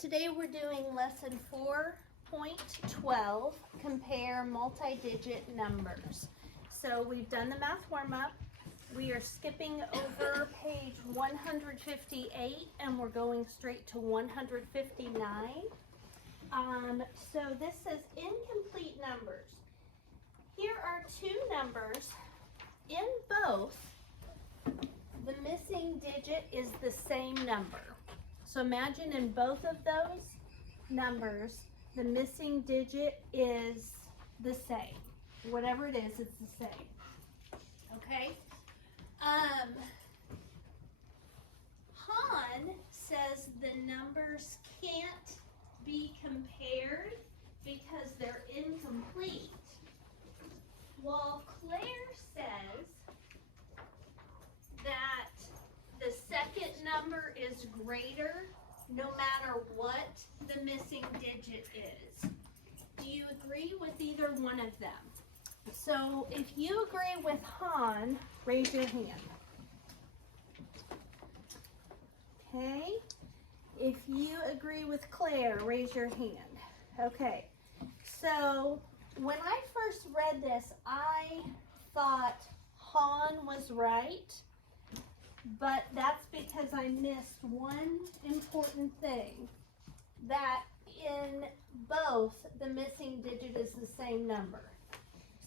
Today we're doing lesson 4.12, compare multi-digit numbers. So we've done the math warm-up. We are skipping over page 158 and we're going straight to 159. So this says incomplete numbers. Here are two numbers. In both, the missing digit is the same number. So imagine in both of those numbers, the missing digit is the same. Whatever it is, it's the same. Okay? Han says the numbers can't be compared because they're incomplete. While Claire says that the second number is greater no matter what the missing digit is. Do you agree with either one of them? So if you agree with Han, raise your hand. Okay. If you agree with Claire, raise your hand. Okay. So when I first read this, I thought Han was right. But that's because I missed one important thing, that in both, the missing digit is the same number.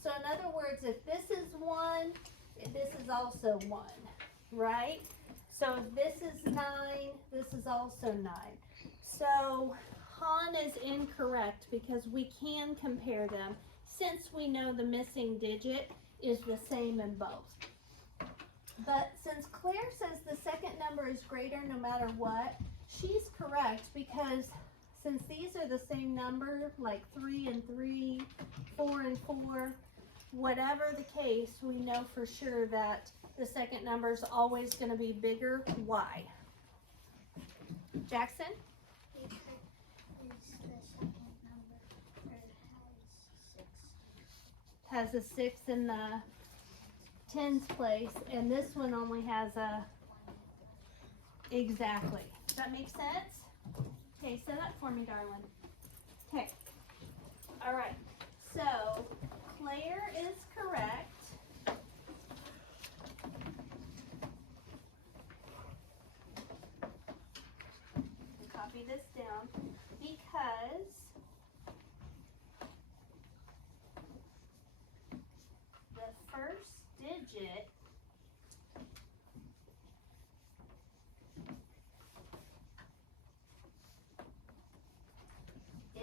So in other words, if this is 1, this is also 1, right? So if this is 9, this is also 9. So Han is incorrect because we can compare them since we know the missing digit is the same in both. But since Claire says the second number is greater no matter what, she's correct because since these are the same number, like 3 and 3, 4 and 4, whatever the case, we know for sure that the second number is always going to be bigger. Why? Jackson? Because the second number Has a 6 in the tens place, and this one only has a, exactly. Does that make sense? Okay, say that for me, darling. Okay. All right. So, Claire is correct. Copy this down because the first digit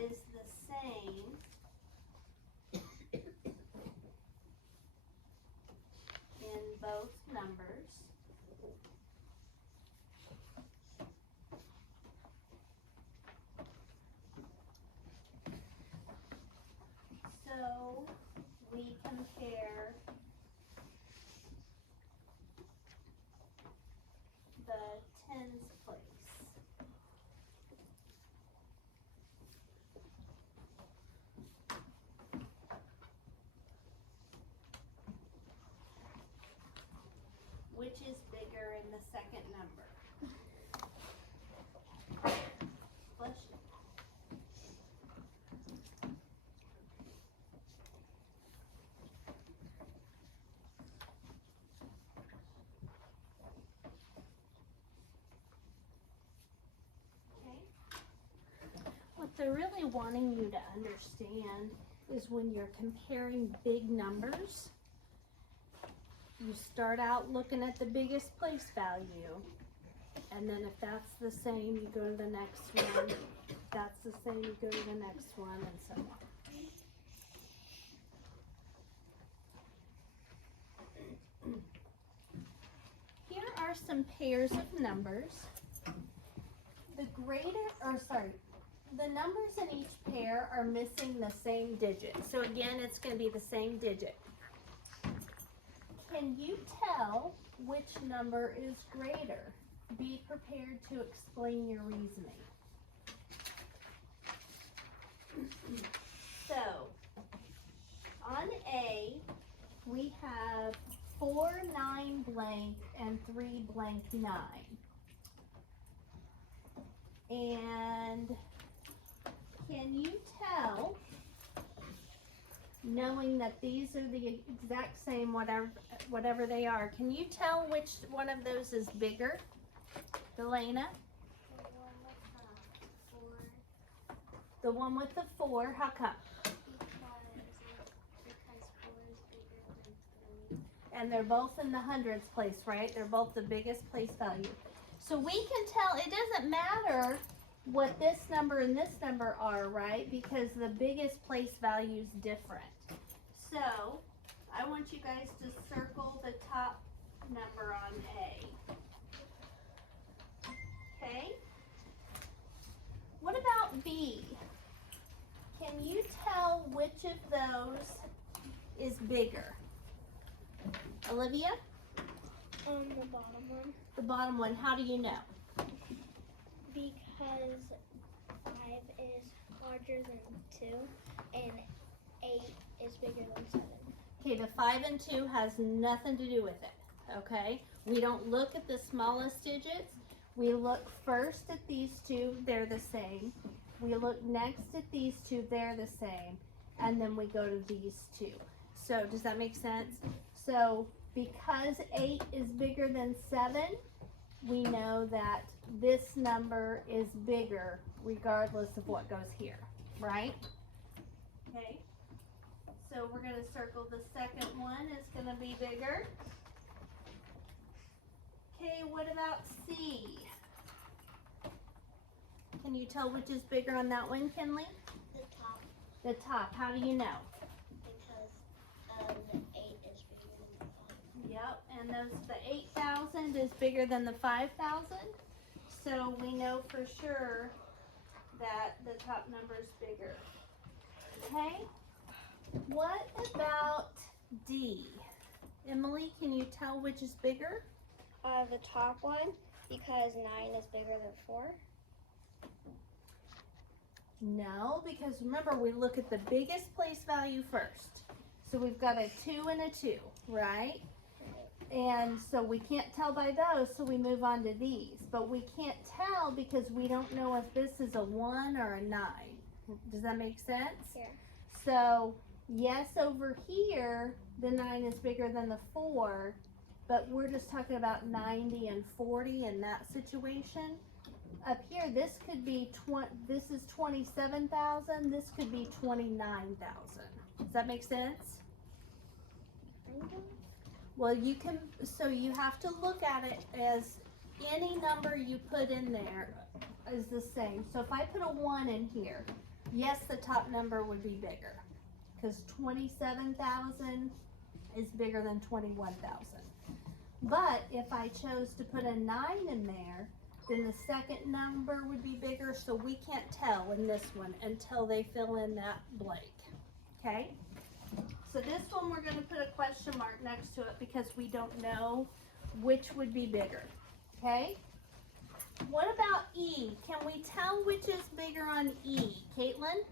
is the same in both numbers. So we compare the tens place. Which is bigger in the second number? Bless you. What they're really wanting you to understand is when you're comparing big numbers, you start out looking at the biggest place value, and then if that's the same, you go to the next one. If that's the same, you go to the next one, and so on. Here are some pairs of numbers. The numbers in each pair are missing the same digit. So again, it's going to be the same digit. Can you tell which number is greater? Be prepared to explain your reasoning. So, on A, we have 4, 9 blank, and 3 blank 9. And knowing that these are the exact same, whatever they are. Can you tell which one of those is bigger, Delana? The one with the 4. The one with the 4, how come? Because 4 is bigger than 3. And they're both in the hundreds place, right? They're both the biggest place value. So we can tell, it doesn't matter what this number and this number are, right? Because the biggest place value is different. So I want you guys to circle the top number on A. Okay? What about B? Can you tell which of those is bigger? Olivia? The bottom one. The bottom one, how do you know? Because 5 is larger than 2, and 8 is bigger than 7. Okay, the 5 and 2 has nothing to do with it, okay? We don't look at the smallest digits. We look first at these two, they're the same. We look next at these two, they're the same. And then we go to these two. So does that make sense? So because 8 is bigger than 7, we know that this number is bigger regardless of what goes here, right? Okay, so we're going to circle the second one is going to be bigger. Okay, what about C? Can you tell which is bigger on that one, Kinley? The top, The top, how do you know? because the 8 is bigger than the 5. Yep, and the 8,000 is bigger than the 5,000. So we know for sure that the top number is bigger. Okay, what about D? Emily, can you tell which is bigger? The top one, because 9 is bigger than 4. No, because remember we look at the biggest place value first. So we've got a 2 and a 2, right? And so we can't tell by those, so we move on to these. But we can't tell because we don't know if this is a 1 or a 9. Does that make sense? Yeah. So yes, over here, the 9 is bigger than the 4, but we're just talking about 90 and 40 in that situation. Up here, this could be this is 27,000. This could be 29,000. Does that make sense? Well, you can. So you have to look at it as any number you put in there is the same. So if I put a 1 in here, yes, the top number would be bigger because 27,000 is bigger than 21,000. But if I chose to put a 9 in there, then the second number would be bigger, so we can't tell in this one until they fill in that blank, okay? So this one we're gonna put a question mark next to it because we don't know which would be bigger, okay? What about E? Can we tell which is bigger on E? Caitlin,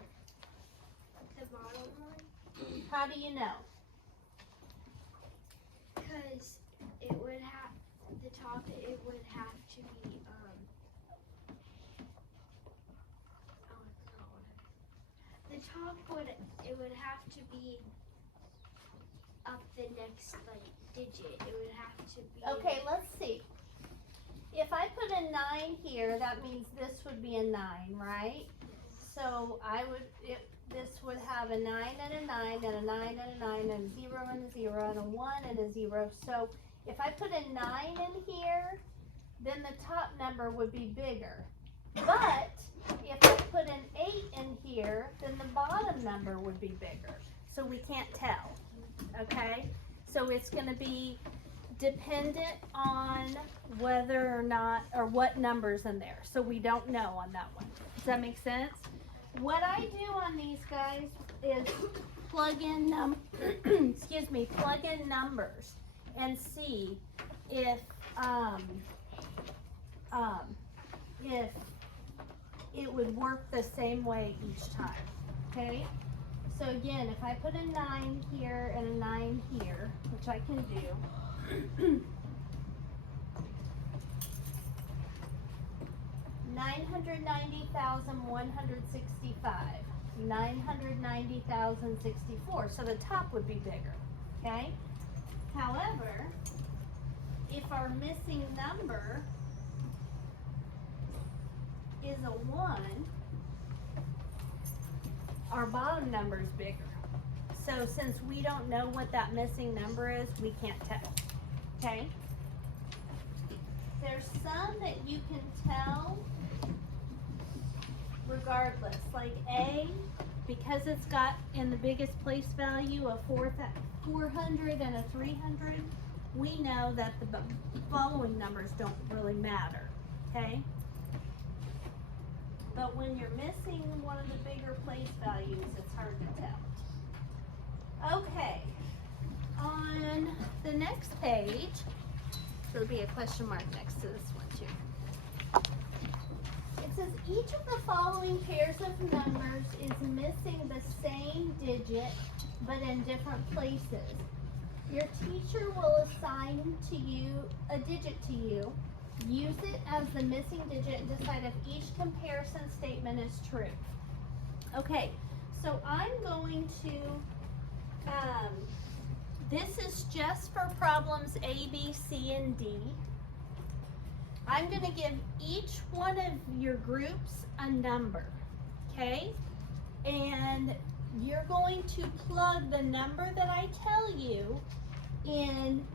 The bottom one, how do you know? because it would have, the top, it would have to be, the top it would have to be up the next, like, digit. It would have to be. Okay, let's see. If I put a 9 here, that means this would be a 9, right? So this would have a 9 and a 9 and a 9 and a 9 and a 0 and a 0 and a 1 and a 0. So if I put a 9 in here, then the top number would be bigger. But if I put an 8 in here, then the bottom number would be bigger. So we can't tell, okay? So it's gonna be dependent on whether or not, or what number's in there. So we don't know on that one. Does that make sense? What I do on these guys is plug in plug in numbers and see if it would work the same way each time. Okay? So again, if I put a 9 here and a 9 here, which I can do, 990,165. 990,064. So the top would be bigger, okay? However, if our missing number is a 1, our bottom number is bigger. So since we don't know what that missing number is, we can't tell, okay? There's some that you can tell regardless, like A, because it's got in the biggest place value a 400 and a 300, we know that the following numbers don't really matter, okay? But when you're missing one of the bigger place values, it's hard to tell. Okay, on the next page, there'll be a question mark next to this one too. It says each of the following pairs of numbers is missing the same digit but in different places. Your teacher will assign to you a digit to you. Use it as the missing digit and decide if each comparison statement is true. Okay, so I'm going to, this is just for problems A, B, C, and D. I'm going to give each one of your groups a number, okay? And you're going to plug the number that I tell you in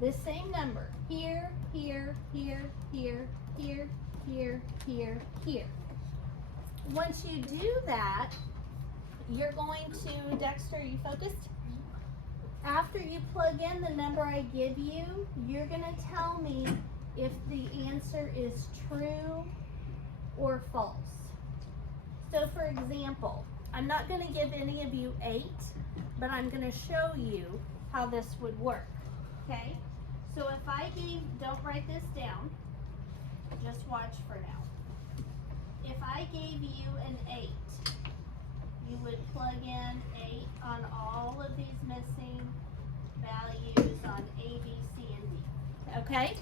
the same number. Here, here, here, here, here, here, here, here. Once you do that, you're going to, Dexter, are you focused? After you plug in the number I give you, you're going to tell me if the answer is true or false. So for example, I'm not going to give any of you 8, but I'm going to show you how this would work, okay? So if I gave, don't write this down, just watch for now. If I gave you an 8, you would plug in 8 on all of these missing values on A, B, C, and D, okay?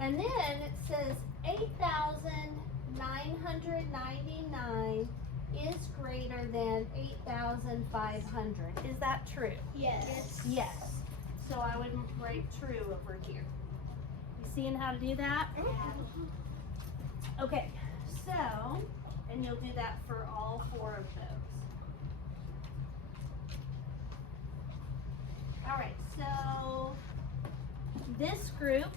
And then it says 8,999 is greater than 8,500. Is that true? Yes. Yes. So I would write true over here. You seeing how to do that? Okay, so, and you'll do that for all 4 of those. All right, so this group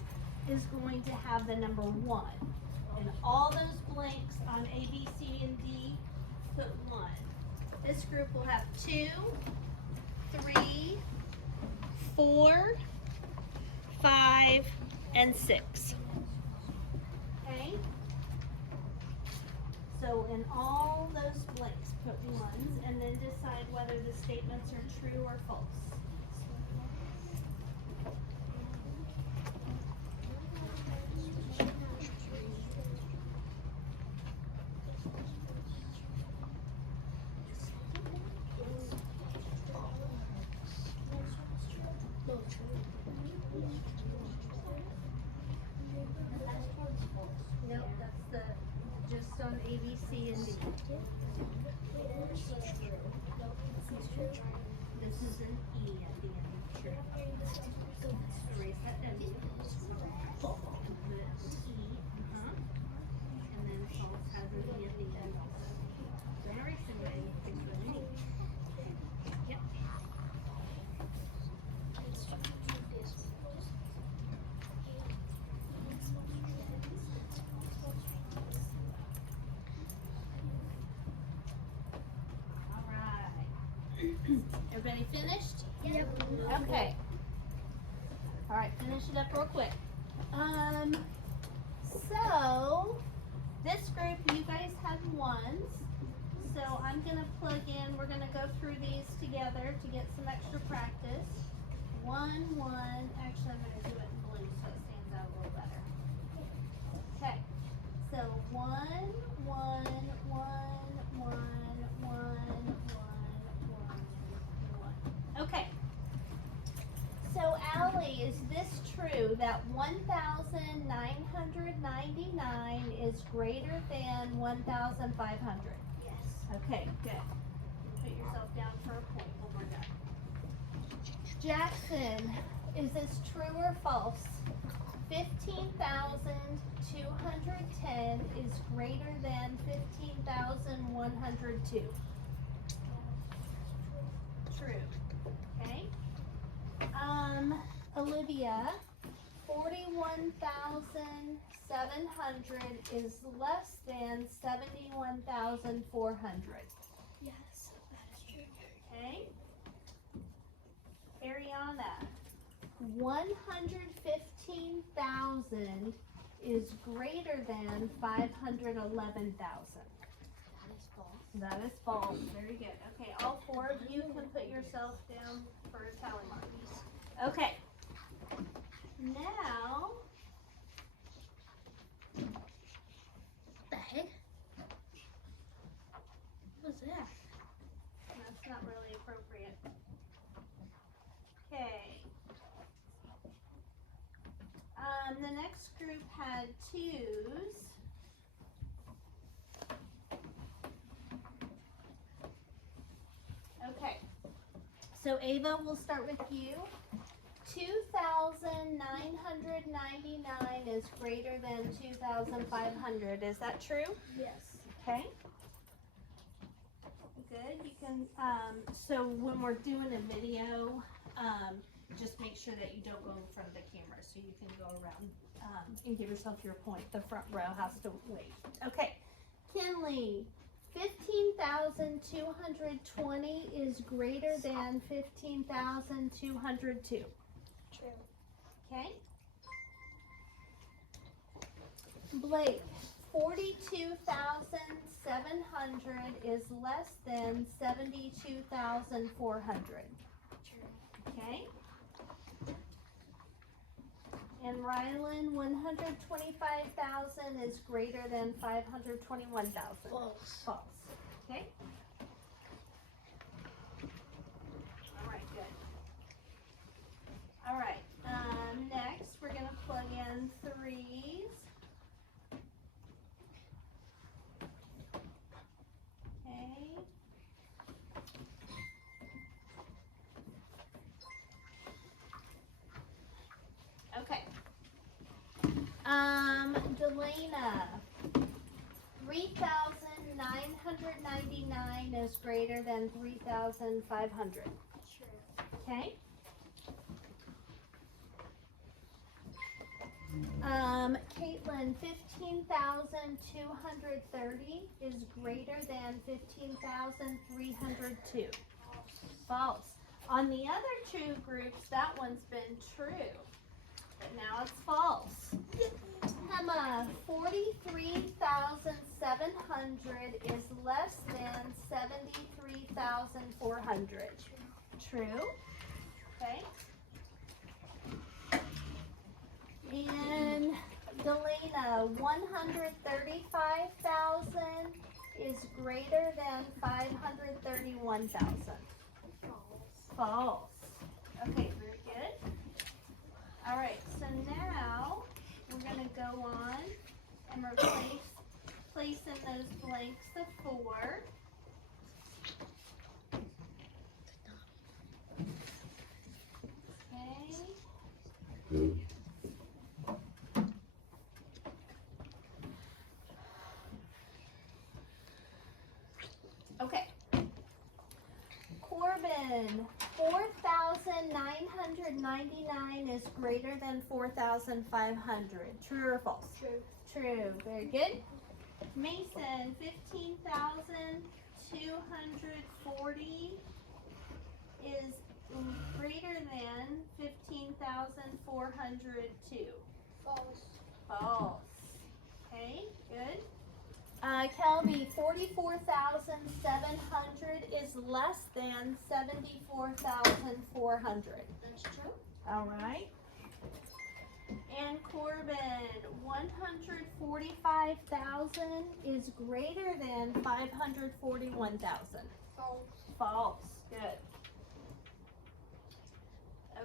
is going to have the number 1. And all those blanks on A, B, C, and D, put 1. This group will have 2, 3, 4, 5, and 6. Okay? So in all those blanks, put 1s and then decide whether the statements are true or false. Nope, that's the just on A, B, C, and D. This is an E at the end. Erase that W. And put E, and then false has an E at the end. Don't erase anything, fix with an E. Yep. Everybody finished? Yep. Okay. All right, finish it up real quick. So this group, you guys have 1s. So I'm gonna plug in. We're gonna go through these together to get some extra practice. 1, 1. Actually, I'm gonna do it in blue so it stands out a little better. Okay. So 1, 1, 1, 1, 1, 1, 1. Okay. So Allie, is this true that 1,999 is greater than 1,500? Yes. Okay, good. Put yourself down for a point when we're done. Jackson, is this true or false? 15,210 is greater than 15,102. True. Okay. Olivia, 41,700 is less than 71,400. Yes, that is true. Okay. Ariana, 115,000 is greater than 511,000. That is false. That is false. Very good. Okay, all four of you can put yourself down for a tally mark. Okay. Now, The heck? What was that? that's not really appropriate. Okay. The next group had twos. Okay. So Ava, we'll start with you. 2,999 is greater than 2,500. Is that true? Yes. Okay. Good. You can, so when we're doing a video, just make sure that you don't go in front of the camera so you can go around and give yourself your point. The front row has to wait. Okay. Kinley, 15,220 is greater than 15,202. True. Okay. Blake, 42,700 is less than 72,400. True. Okay. And Rylan, 125,000 is greater than 521,000. False. False. Okay. All right, good. All right. Next, we're gonna plug in threes. Okay. Okay. Delana, 3,999 is greater than 3,500. True. Okay. Caitlin, 15,230 is greater than 15,302. False. On the other two groups, that one's been true, but now it's false. Emma, 43,700 is less than 73,400. True. Okay. And Delana, 135,000 is greater than 531,000. False. False. Okay, very good. All right, so now we're gonna go on and place in those blanks the 4. Okay. Okay. Corbin, 4,999 is greater than 4,500. True or false? True. True. Very good. Mason, 15,240 is greater than 15,402. False. False. Okay, good. Kelby, 44,700 is less than 74,400. That's true. All right. And Corbin, 145,000 is greater than 541,000. False. False. Good.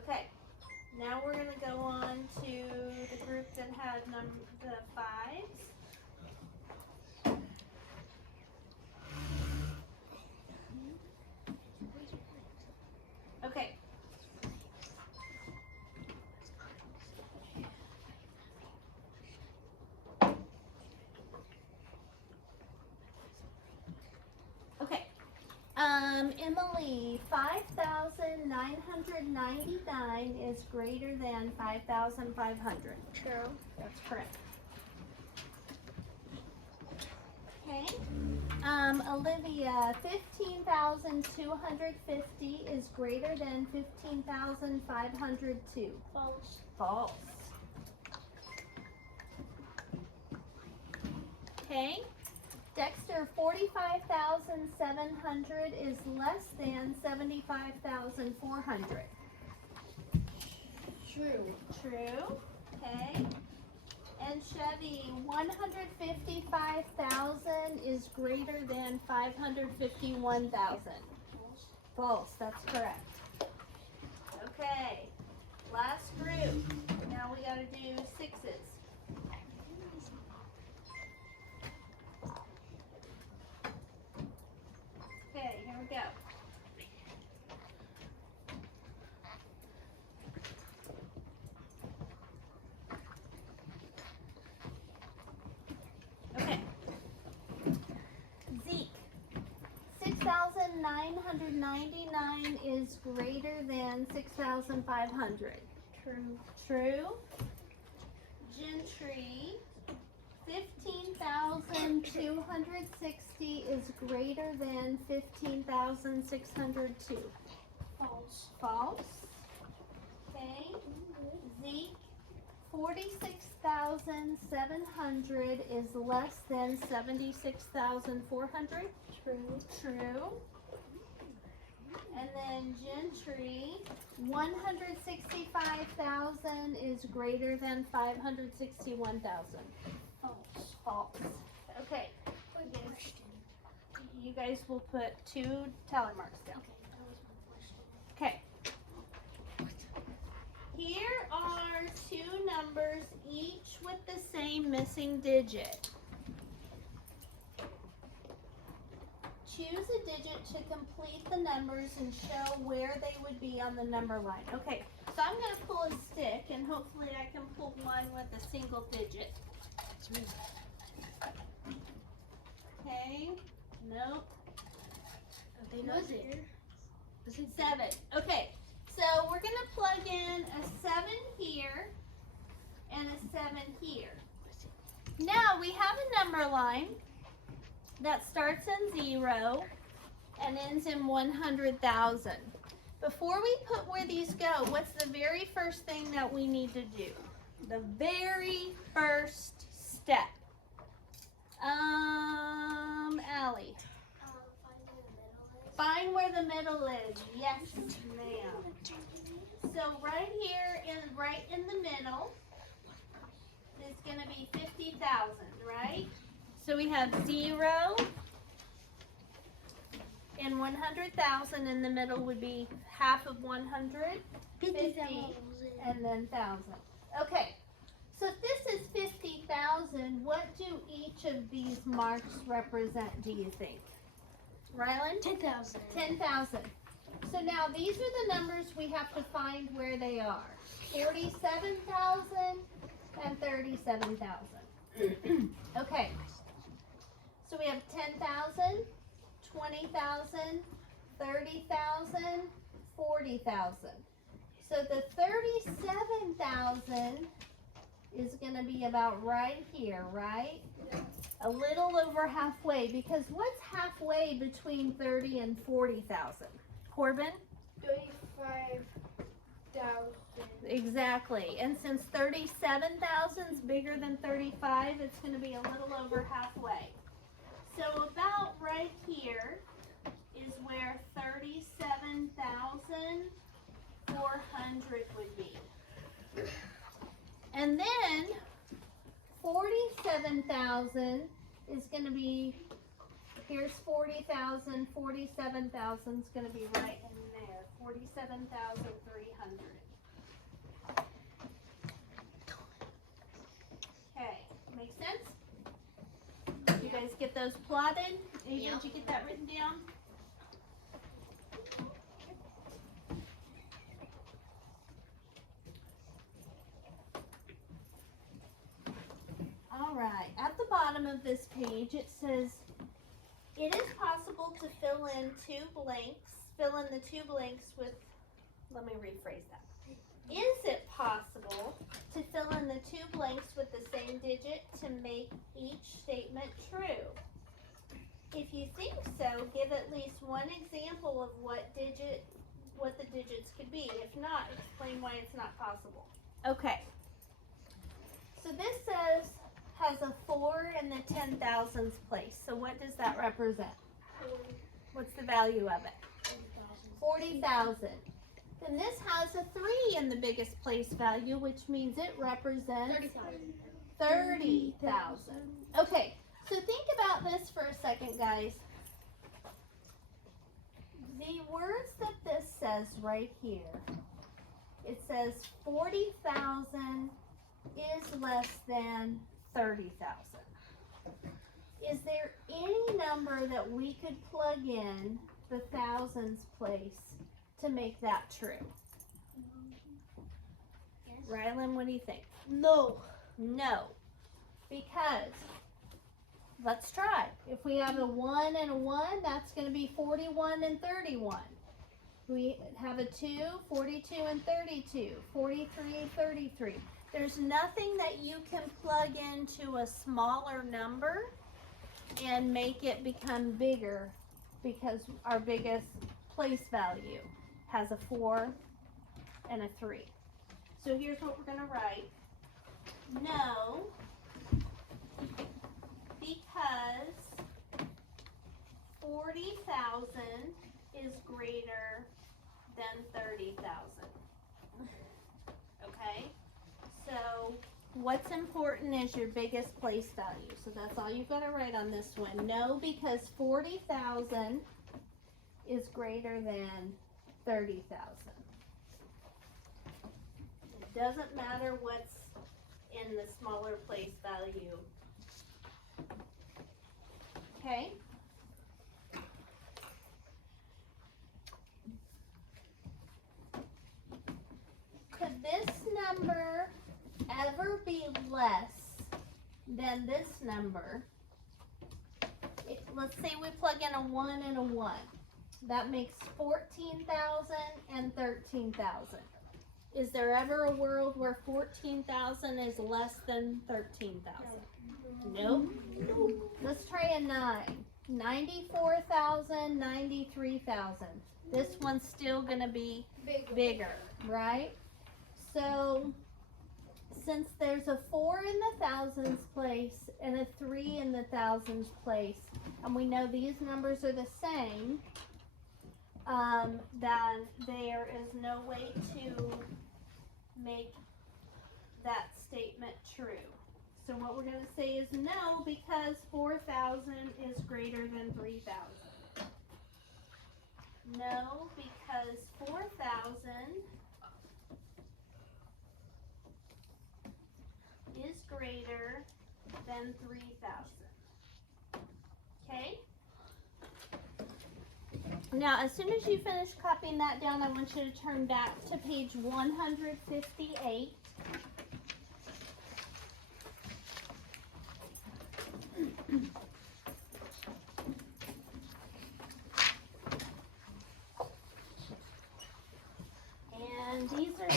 Okay. Now we're gonna go on to the group that had the 5s. Emily, 5,999 is greater than 5,500. True. That's correct. Okay. Olivia, 15,250 is greater than 15,502. False. False. Okay. Dexter, 45,700 is less than 75,400. True. True. Okay. And Chevy, 155,000 is greater than 551,000. False. That's correct. Okay. Last group. Now we got to do sixes. Okay, here we go. Okay. Zeke, 6,999 is greater than 6,500. True. True. Gentry, 15,260 is greater than 15,602. False. False. Okay. Zeke, 46,700 is less than 76,400. True. True. And then Gentry, 165,000 is greater than 561,000. False. False. Okay. Question. You guys will put 2 tally marks down. Okay, that was my question. Okay. Here are 2 numbers, each with the same missing digit. Choose a digit to complete the numbers and show where they would be on the number line. Okay, so I'm going to pull a stick and hopefully I can pull one with a single digit. Okay, nope. Was it? 7. Okay, so we're going to plug in a 7 here and a 7 here. Now we have a number line that starts in 0 and ends in 100,000. Before we put where these go, what's the very first thing that we need to do? The very first step. Allie. Find where the middle is. Yes, ma'am. So right here, right in the middle, is going to be 50,000, right? So we have 0 and 100,000 in the middle would be half of 100, 50, and then 1,000. Okay, so if this is 50,000, what do each of these marks represent, do you think? Rylan? 10,000. 10,000. So now these are the numbers we have to find where they are. 47,000 and 37,000. Okay. So we have 10,000, 20,000, 30,000, 40,000. So the 37,000 is going to be about right here, right? A little over halfway, because what's halfway between 30 and 40,000? Corbin? 35,000. Exactly. And since 37,000 is bigger than 35, it's going to be a little over halfway. So about right here is where 37,400 would be. And then 47,000 is going to be, here's 40,000, 47,000 is going to be right in there, 47,300. Okay, make sense? You guys get those plotted? Ava, Yeah. did you get that written down? All right, at the bottom of this page it says It is possible to fill in the two blanks with, let me rephrase that. Is it possible to fill in the two blanks with the same digit to make each statement true? If you think so, give at least one example of what the digits could be. If not, explain why it's not possible. Okay. So this has a 4 in the 10,000s place. So what does that represent? What's the value of it? 40,000. Then this has a 3 in the biggest place value, which means it represents 30,000. Okay, so think about this for a second, guys. The words that this says right here, it says 40,000 is less than 30,000. Is there any number that we could plug in the thousands place to make that true? Yes. Rylan, what do you think? No. No. Because, let's try. If we have a 1 and a 1, that's going to be 41 and 31. We have a 2, 42 and 32, 43 and 33. There's nothing that you can plug into a smaller number and make it become bigger because our biggest place value has a 4 and a 3. So here's what we're going to write. No, because 40,000 is greater than 30,000. Okay? So what's important is your biggest place value. So that's all you've got to write on this one. No, because 40,000 is greater than 30,000. It doesn't matter what's in the smaller place value. Okay? Could this number ever be less than this number? Let's say we plug in a 1 and a 1. That makes 14,000 and 13,000. Is there ever a world where 14,000 is less than 13,000? Nope. Let's try a 9. 94,000, 93,000. This one's still going to be bigger, right? So, since there's a 4 in the thousands place and a 3 in the thousands place, and we know these numbers are the same, then there is no way to make that statement true. So what we're going to say is no, because 4,000 is greater than 3,000. No, because 4,000 is greater than 3,000. Okay? Now, as soon as you finish copying that down, I want you to turn back to page 158. And these are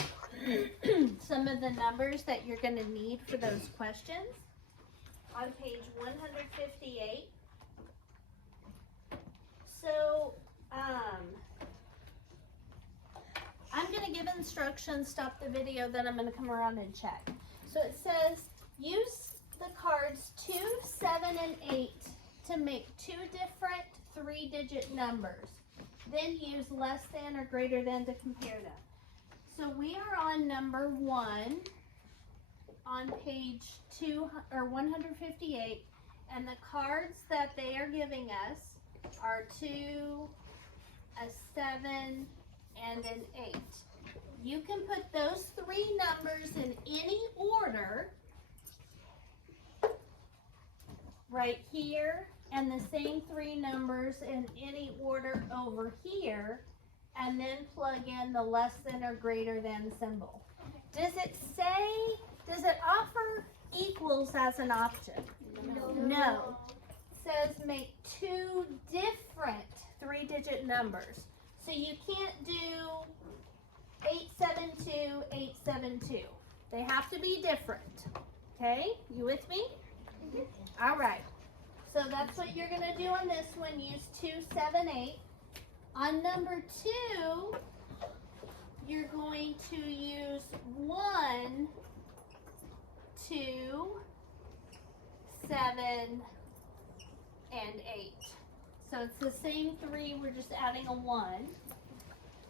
some of the numbers that you're going to need for those questions. On page 158. So, I'm going to give instructions, stop the video, then I'm going to come around and check. So it says, use the cards 2, 7, and 8 to make two different 3-digit numbers. Then use less than or greater than to compare them. So we are on number 1 on page 158, and the cards that they are giving us are 2, a 7, and an 8. You can put those 3 numbers in any order right here, and the same 3 numbers in any order over here, and then plug in the less than or greater than symbol. Does it offer equals as an option? No. No. It does make two different 3-digit numbers. So you can't do 872, 872. They have to be different. Okay, you with me? All right. So that's what you're gonna do on this one. Use 278. On number 2, you're going to use 1, 2, 7, and 8. So it's the same 3. We're just adding a 1.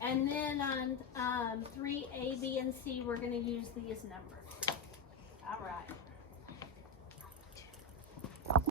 And then on 3A, B, and C, we're going to use these numbers. All right.